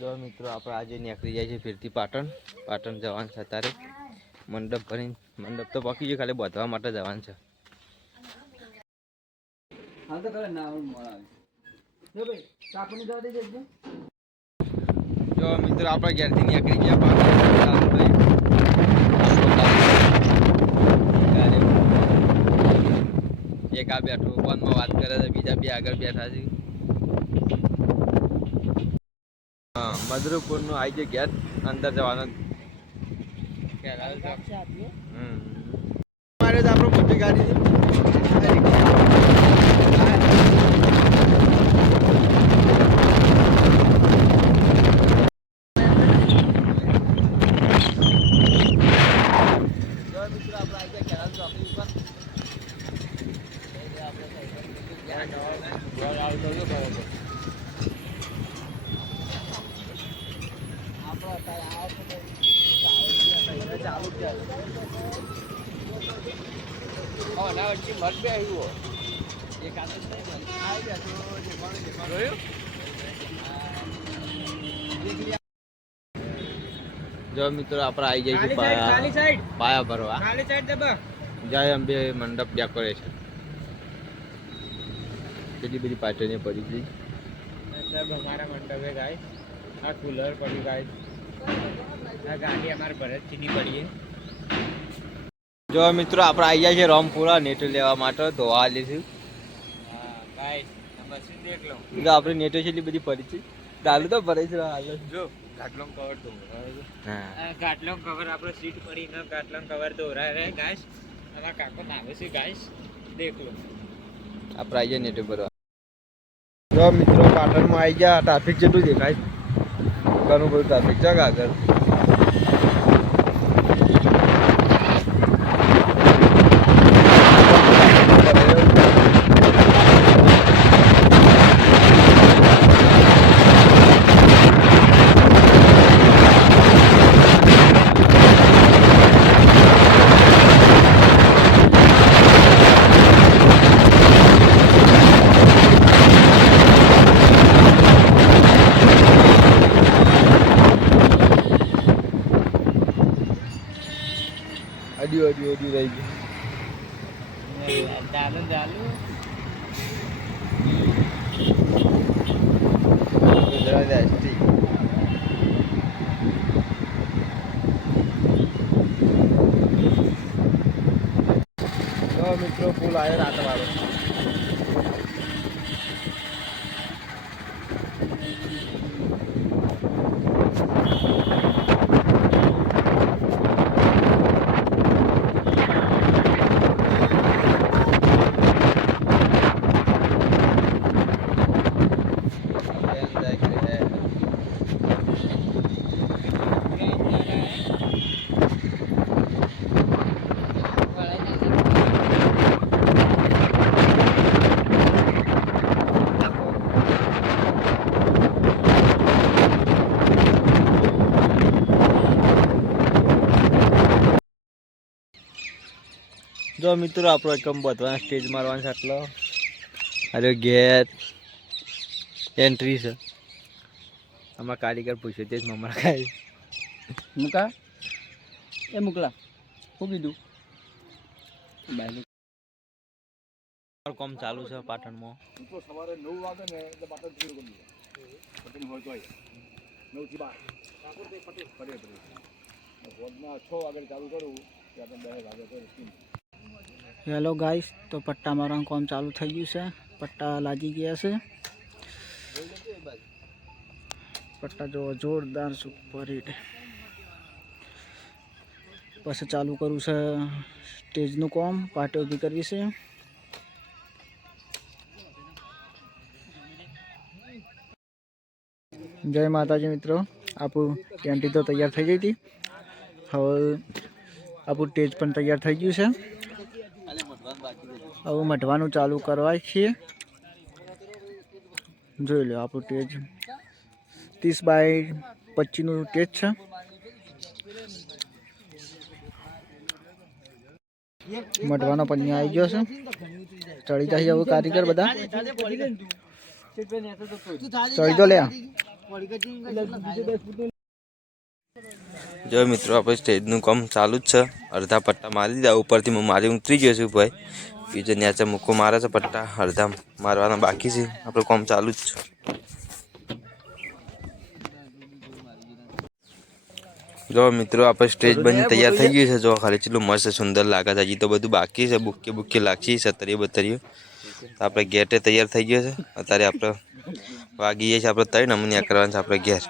જો મિત્રો આપણે આજે નીકળી જાય છે ફિરતી પાટણ. પાટણ જવાનું છે અત્યારે. મંડપ ભરીને. મંડપ તો પકી ગયો ખાલી બાંધવા માટે જવાનું છે. જો મિત્રો આપણે ઘેરથી નીકળી ગયા પાટણ. એક આ બેઠો ફોનમાં વાત કરે છે બીજા બે આગળ બેઠા છે હા મધુરપુરનું આવી ગયું ગેટ અંદર જવાનું. મારે તો આપણો મોટી ગાડી Oh, now it's much better જો મિત્રો આપણે આવી જઈએ પાયા ભરવા. જય અંબે મંડપ ડેકોરેશન કેટલી બધી પાટણીઓ પડી હતી અમારા મંડપે ગાય આ કુલર પડી ગાય ગાડી અમારે ભરતજીની પડીએ જો મિત્રો આપણે આવી ગયા છે રામપુરા નેટો લેવા માટે તો આ લેશું તો આપણે નેટો છે એટલી બધી ફરી છે. ચાલુ તો ફરી છે હાલ. જો ગાટલોમ કવર ધોરાય હા. આપણે સીટ પડી ન કવર ધોરાય રે ગાઈસ અમારા કાકો નાવે છે ગાઈસ દેખ લો. આપણે આવી ગયા નેટો પર. જો મિત્રો પાટણમાં આવી ગયા ટ્રાફિક જેટલું દેખાય. ઘણું બધું ટ્રાફિક છે આગળ. અડ્યું અડ્યું રહી ગયું ચાલુ ચાલુ ગુજરાત એસટી. મિત્રો પુલ આવ્યો રાતવાળો. જો મિત્રો આપણો એકમ બધવાના સ્ટેજ મારવાનો છે આટલો. અરે ગેટ એન્ટ્રી છે. આમાં કારીગર પૂછ્યો તે જ મમરા ખાય મૂકા. એ મોકલા. શું કીધું? કામ ચાલુ છે પાટણમાં. સવારે નવ વાગે ને એટલે પાટણ શરૂ કરી પટેલ હોય તો નવથી બાર. પટેલ પટેલ. પટેલ છ વાગે ચાલુ કરું. ત્યાં દસ વાગે હેલો ગાઈસ, તો પટ્ટા મારવાનું કામ ચાલુ થઈ ગયું છે. પટ્ટા લાગી ગયા છે. પટ્ટા જો જોરદાર સુપર હિટ પછી ચાલુ કરવું છે સ્ટેજનું કામ, પાર્ટી ઊભી કરવી છે. જય માતાજી મિત્રો આપણું કેન્ટી તો તૈયાર થઈ ગઈ હતી. હવે આપણું સ્ટેજ પણ તૈયાર થઈ ગયું છે. હવે મઢવાનું ચાલુ કરવા છીએ. જોઈ લો આપણું ટેજ. ત્રીસ બાય પચીસનું ટેજ છે. મઢવાનો પણ આવી ગયો છે. ચડી જાય હવે કારીગર બધા. ચડી તો લે જો મિત્રો આપણે સ્ટેજનું કામ ચાલુ જ છે. અડધા પટ્ટા મારી દીધા. ઉપરથી હું મારી ઉતરી ગયો છું ભાઈ. બીજો ન્યાચે મૂકો મારે છે પટ્ટા. અડધા મારવાના બાકી છે. આપણું કામ ચાલુ જ છે. જો મિત્રો આપણે સ્ટેજ બની તૈયાર થઈ ગયું છે. જો ખાલી કેટલું મસ્ત સુંદર લાગે છે. હજી તો બધું બાકી છે. બુકે બુકે લાગશે સતરીઓ બતરીઓ. તો આપણે ગેટે તૈયાર થઈ ગયો છે. અત્યારે આપણે વાગીએ છીએ આપણે ત્રણ. નમૂનિયા કરવાનું છે આપણે ઘેર.